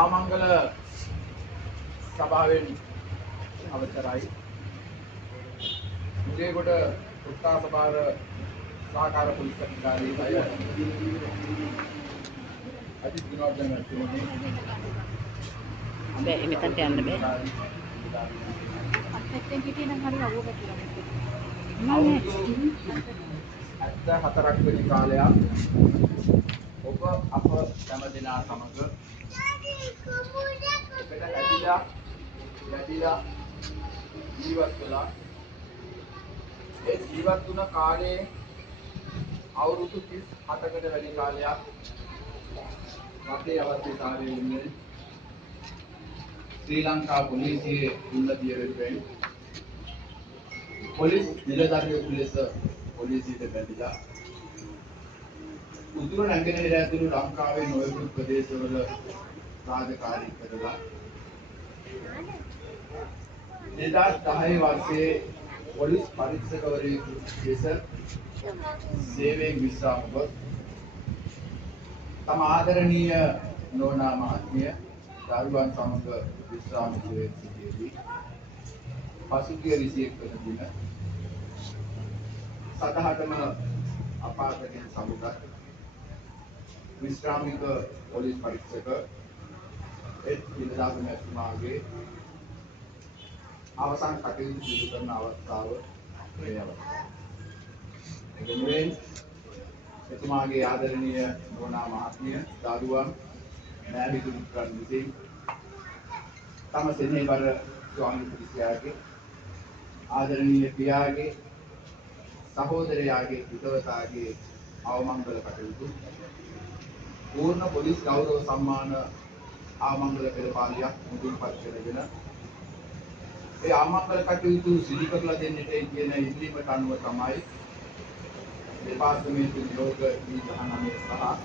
ආමංගල සභාවෙන් අවසරයි මුගේගොඩ උත්තා සභාව සහකාර පොලිස් අධිකාරිය අධි දිනවර්ධන මැතිතුමනි බෑ මෙතනට යන්න බෑ අත්‍යන්තයෙන් හිටියේ නම් හරි අවුව කියලා නෑ 74ක් වෙනි කාලයක් ඔබ අප හැම දෙනා සමග එකට ඇදිලා ජීවත් වෙලා ඒ ජීවත් වුණ කාලේ අවුරුදු 37කට වැඩි කාලයක් රටේ අවශ්‍යතාවය ඉන්නේ ශ්‍රී ලංකා පොලිසියේ උන්නතිය වෙනුවෙන් පොලිස් නිලධාරියෙකු ලෙස පොලිසියට බැඳිලා උතුරු නැගෙනහිර ඇතුළු ලංකාවේ නොයෙකුත් ප්‍රදේශවල රාජකාරී කරලා 2010 වර්ෂයේ පොලිස් පරීක්ෂකවරයෙකු ලෙස සේවයෙන් විශ්‍රාම ගොස් තම ආදරණීය නෝනා මහත්මිය දරුවන් සමග විශ්‍රාම ගෘහයේ සිටියේදී පසුගිය 21 වන දින සතහටම අපාතකින් සමුගත් විශ්‍රාමික පොලිස් පරීක්ෂක එත් නිලධාරි මැතිතුමාගේ අවසන් කටයුතු සිදු කරන අවස්ථාව මේ අවස්ථාව. එගෙනුවෙන් එතුමාගේ ආදරණීය නෝනා මහත්මිය දරුවන් නෑවිදුරුකන් විසින් තම සෙනෙහබර ස්වාමි පුරුෂයාගේ ආදරණීය පියාගේ සහෝදරයාගේ හිතවතාගේ අවමංගල කටයුතු පූර්ණ පොලිස් ගෞරව සම්මාන ආමංගල පෙරපාලියක් මුදුන්පත් කරගෙන ඒ ආමංගල කටයුතු සිදු කරලා දෙන්නට කියන ඉල්ලීමට අනුව තමයි දෙපාර්තමේන්තු නියෝග විධානයේ සහ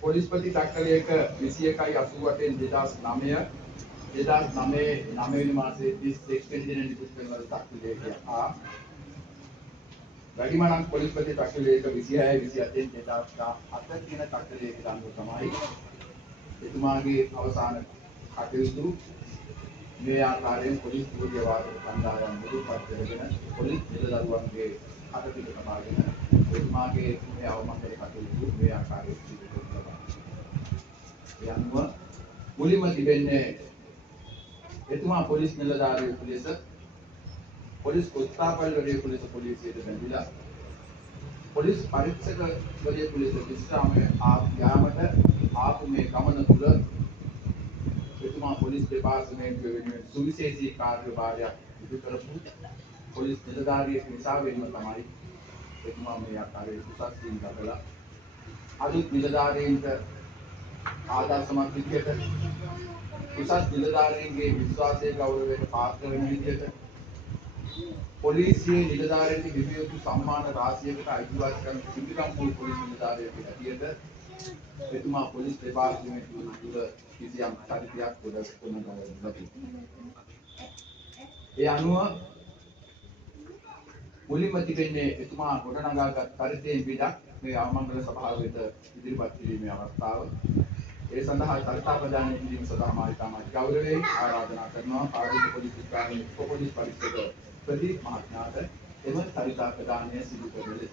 පොලිස්පති තක්කලයක 21/88 2009 9 මාසයේ 31 වෙනි දින නිකුත් කරන තක්කලයක වැඩිමනක් පොලිස්පති තක්කලයක 26/27 2007 කියන තක්කලයකට අනුව තමයි එතුමාගේ අවසාන කටයුතු මේ ආකාරයෙන් පොලිස් දුර්ගය වාදක කණ්ඩායම් මුදුන්පත් කරගෙන පොලිස් නිලදරුවන්ගේ අතපිට තබාගෙන එතුමාගේ මේ අවමංගල කටයුතු මේ ආකාරයෙන් සිදු කරනවා. ඒ අනුව මුලින්ම තිබෙන්නේ එතුමා පොලිස් නිලධාරියෙකු ලෙස පොලිස් කොස්තාපල්වරයෙකු ලෙස පොලිසියට බැඳිලා පොලිස් පරීක්ෂකවරයෙකු ලෙස විශ්‍රාමයේ යාමට ආපු මේ ගමන තුළ එතුමා පොලිස් දෙපාර්තමේන්තුව වෙනුවෙන් සුවිශේෂී කාර්යභාරයක් ඉටු කරපු පොලිස් නිලධාරියෙක් නිසා වෙන්න තමයි එතුමා මේ ආකාරයේ උසස් වීම ලබලා අලුත් නිලධාරීන්ට ආදර්ශමත් විදියට උසස් නිලධාරීන්ගේ විශ්වාසය ගෞරවයට පාත්‍ර වෙන විදියට පොලිසියේ නිලධාරීන්ට හිමි යුතු සම්මාන රාශියකට අයිතිවාසිකම් සිටිනම් පොලිස් නිලධාරියෙක් හැටියට එතුමා පොලිස් දෙපාර්තමේන්තුව තුළ කිසියම් චරිතයක් ගොඩනගන ලබති. ඒ අනුව මුලින්ම තිබෙන්නේ එතුමා ගොඩනගාගත් චරිතයෙන් පිටක් මේ ආමංගල සභාව වෙත ඉදිරිපත් කිරීමේ අවස්ථාව. ඒ සඳහා චරිතාපදානය කිරීම සඳහා මා ඉතාමත් ගෞරවයෙන් ආරාධනා කරනවා පාර්ලිමේන්තු පොලිස් විභාගයේ උප-පොලිස් පරීක්ෂක ප්‍රදීප් මහත්මයාට එම චරිතාපදානය සිදු කරන ලෙස.